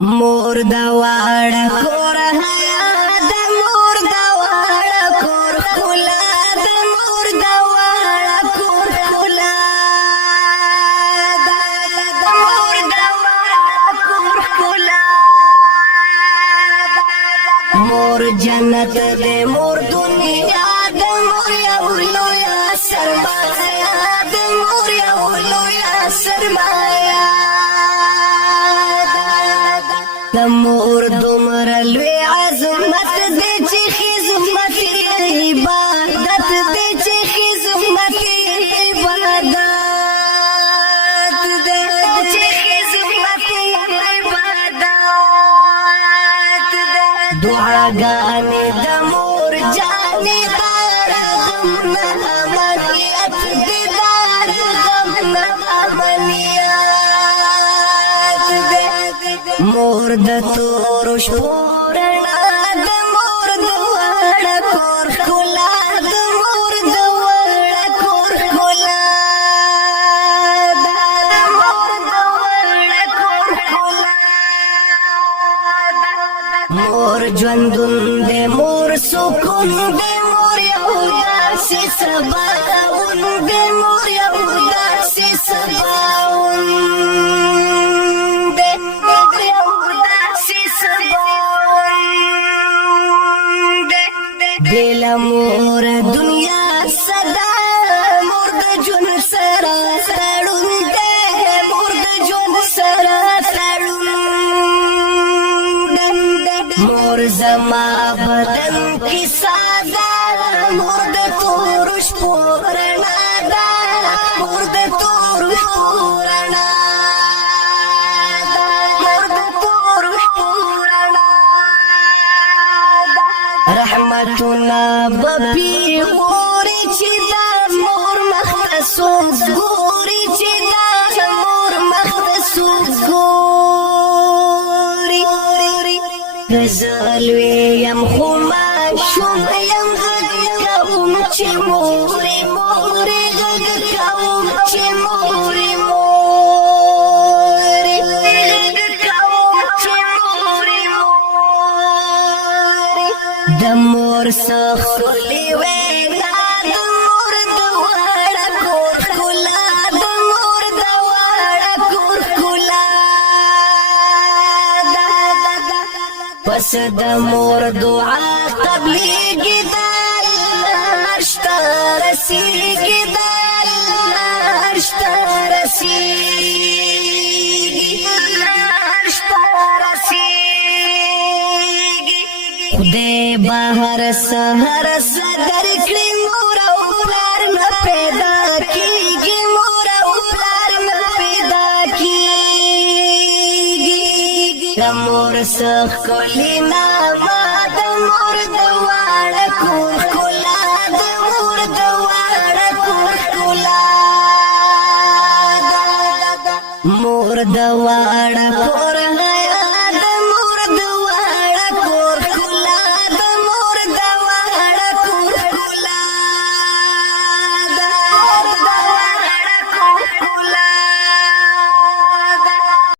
مور د واړه کور حیا د مور د واړه کور ښکلا د مور د واړه کور ښکلا د مور د واړه کور ښکلا مور جنت د مور دنیا د مور یو لویه سرمایه د مور یو لویه سرمایه مور دومر لوی عظمت دې چې خدمت عبادت دې چې خدمت عبادت دې چې خدمت عبادت دعاګانې د مور جانې دار غم امنیت دې دار غم امنیت مور د تور شپورنا د مور د وړ کور ښکلا د مور د وړ کور ښکلا د مور د وړ کور ښکلا مور ژوندون د مور سکون د مور یو داسې سباون د مور یو داسې سباون دل مور دنیا صدا مور د جون سره تړون ده مور د جون سره تړون مور زما بدن کی ساده مور د تور شپورنا ده مور د تور شپورنا رحمتنا بپی غوري چې دا مور مختصوص ګوري چې دا مور مختصوص ګوري غزلوي يم خو ما شوم يم غږ کوم چې موري موري غږ کوم چې موري موري غږ کوم چې موري موري د مور سخلی وینا د مور د واړه کور ښکلا د مور د واړه کور ښکلا پس د مور دعا قبلیږي د الله شته رسیږي د الله شته رسیږي شته رسیږي خدای بهر سهر صدر کړي مور او پلار نه پیدا کیږي مور او پلار نه پیدا کیږي د مور څخه کلی نامه د مور د واړه کور ښکلا د مور د واړه کور ښکلا مور د واړه